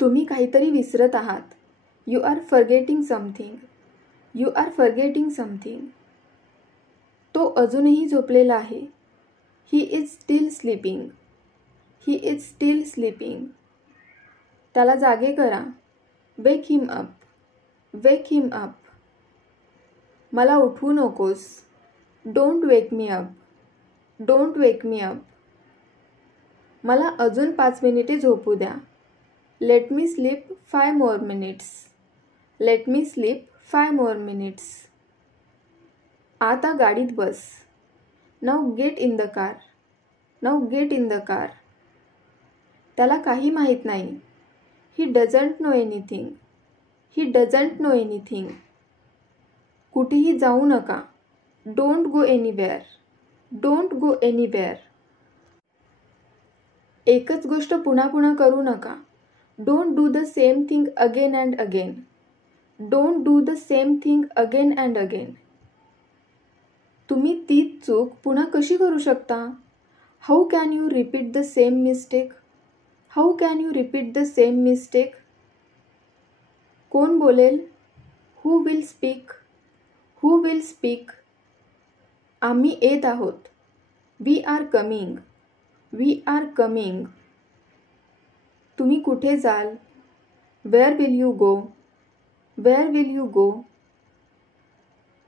तुम्ही काहीतरी विसरत आहात. You are forgetting something. You are forgetting something. तो अजूनही झोपलेला आहे. He is still sleeping. He is still sleeping. त्याला जागे करा. Wake him up. Wake him up. मला उठवू नकोस. Don't wake me up. Don't wake me up. मला अजून 5 मिनिटे झोपू द्या. Let me sleep 5 more minutes. Let me sleep 5 more minutes. आता गाडीत बस. Now get in the car. Now get in the car. त्याला काही माहीत नाही. He doesn't know anything. He doesn't know anything. कुठेही जाऊ नका. Don't go anywhere. Don't go anywhere. एकच गोष्ट पुन्हा पुन्हा करू नका. Don't do the same thing again and again. Don't do the same thing again and again. तुम्ही तीच चूक पुन्हा कशी करू शकता? How can you repeat the same mistake? How can you repeat the same mistake? कोण बोलेल? Who will speak? Who will speak? आम्ही येत आहोत. We are coming. We are coming. तुम्ही कुठे जाल? Where will you go? Where will you go?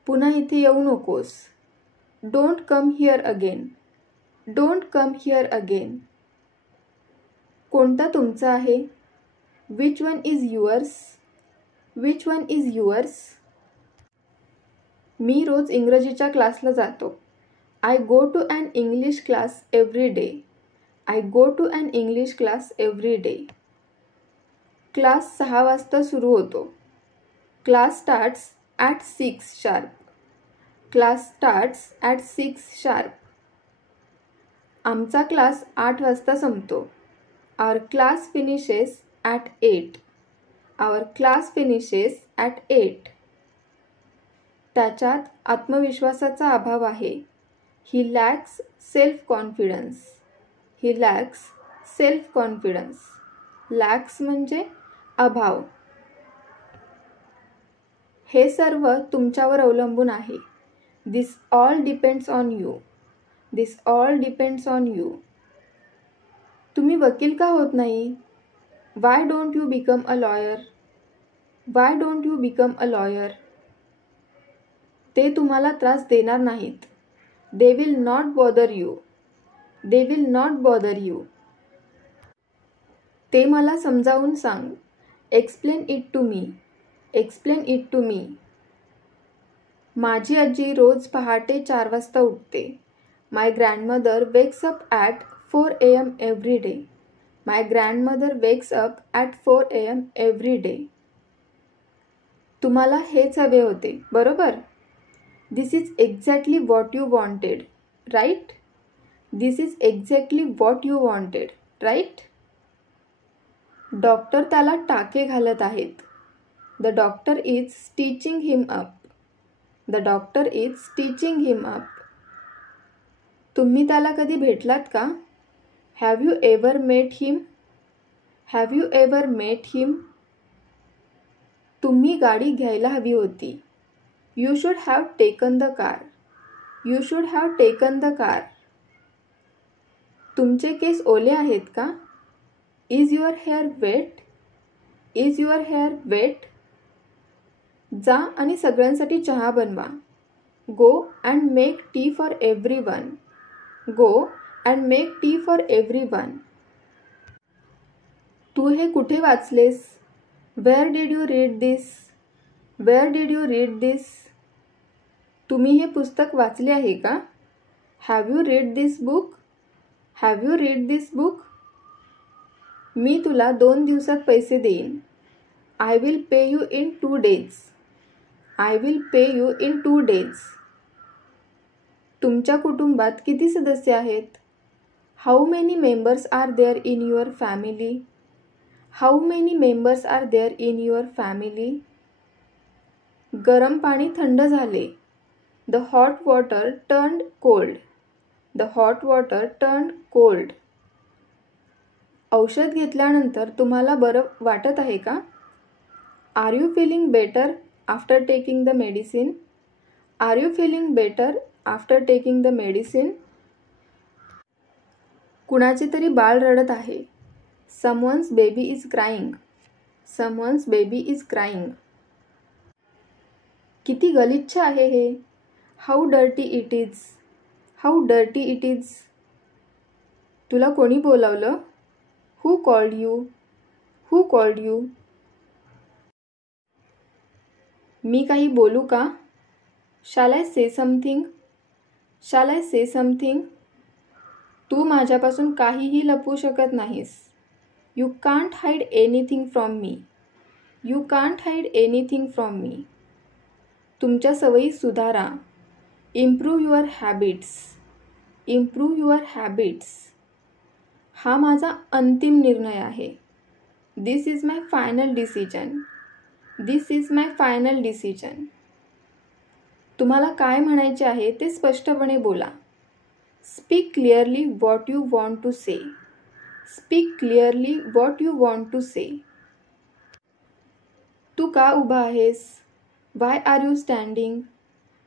पुन्हा इथे येऊ नकोस. Don't come here again. Don't come here again. कोणता तुमचा आहे? Which one is yours? Which one is yours? मी रोज इंग्रजीच्या क्लासला जातो. I go to an English class every day. I go to an English class every day. Class 6 वाजता सुरू होतो. Class starts at 6 sharp. Class starts at 6 sharp. आमचा class 8 वाजता संपतो. Our class finishes at 8. Our class finishes at 8. त्याच्यात आत्मविश्वासाचा अभाव आहे. He lacks self confidence. He lacks self confidence. Lacks म्हणजे अभाव. हे सर्व तुमच्यावर अवलंबून आहे. This all depends on you. This all depends on you. तुम्ही वकील का होत नाही? Why don't you become a lawyer? Why don't you become a lawyer? ते तुम्हाला त्रास देणार नाहीत. They will not bother you. They will not bother you. ते मला समजावून सांग. Explain it to me. Explain it to me. माझी आजी रोज पहाटे 4 वाजता उठते. My grandmother wakes up at 4 AM every day. My grandmother wakes up at 4 AM every day. तुम्हाला हेच हवे होते, बरोबर? This is exactly what you wanted, right? This is exactly what you wanted, right? Doctor त्याला टाके घालत आहेत. The doctor is stitching him up. The doctor is stitching him up. तुम्ही त्याला कधी भेटलात का? Have you ever met him? Have you ever met him? तुम्ही गाडी घ्यायला हवी होती. You should have taken the car. You should have taken the car. तुमचे केस ओले आहेत का? Is your hair wet? Is your hair weight? जा आणि सगळ्यांसाठी चहा बनवा. Go and make tea for everyone. Go and make tea for everyone. तू हे कुठे वाचलेस? Where did you read this? Where did you read this? तुम्ही हे पुस्तक वाचले आहे का? Have you read this book? Have you read this book? मी तुला 2 दिवसात पैसे देईन. I will pay you in 2 days. I will pay you in 2 days. तुमच्या कुटुंबात किती सदस्य आहेत? How many members are there in your family? How many members are there in your family? गरम पाणी थंड झाले. The hot water turned cold. The hot water turned cold. औषध घेतल्यानंतर तुम्हाला बरं वाटत आहे का? Are you feeling better after taking the medicine? Are you feeling better after taking the medicine? कुणाचे तरी बाळ रडत आहे. Someone's baby is crying. Someone's baby is crying. किती गलिच्छ आहे हे. How dirty it is. How dirty it is. तुला कोणी बोलावलं? Who called you. Who called you. मी काही बोलू का? Shall I say something. Shall I say something. तू माझ्यापासून काहीही लपवू शकत नाहीस. You can't hide anything from me. You can't hide anything from me. तुमच्या सवयी सुधारा. Improve your habits. Improve your habits. हा माझा अंतिम निर्णय आहे. This is my final decision. This is my final decision. तुम्हाला काय म्हणायचे आहे ते स्पष्टपणे बोला. Speak clearly what you want to say. Speak clearly what you want to say. तू का उभा आहेस? Why are you standing.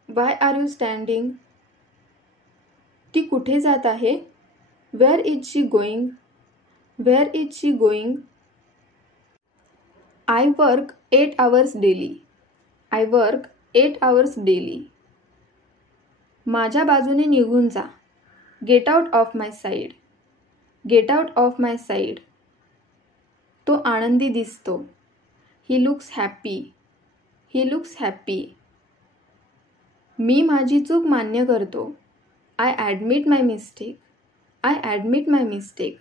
Why are you standing. ती कुठे जात आहे? Where is she going. Where is she going. I work 8 hours daily. I work 8 hours daily. माझ्या बाजूने निघून जा. Get out of my side. Gate out of my side. तो आनंदी दिसतो. He looks happy. He looks happy. मी माझी चूक मान्य करतो. I admit my mistake. I admit my mistake.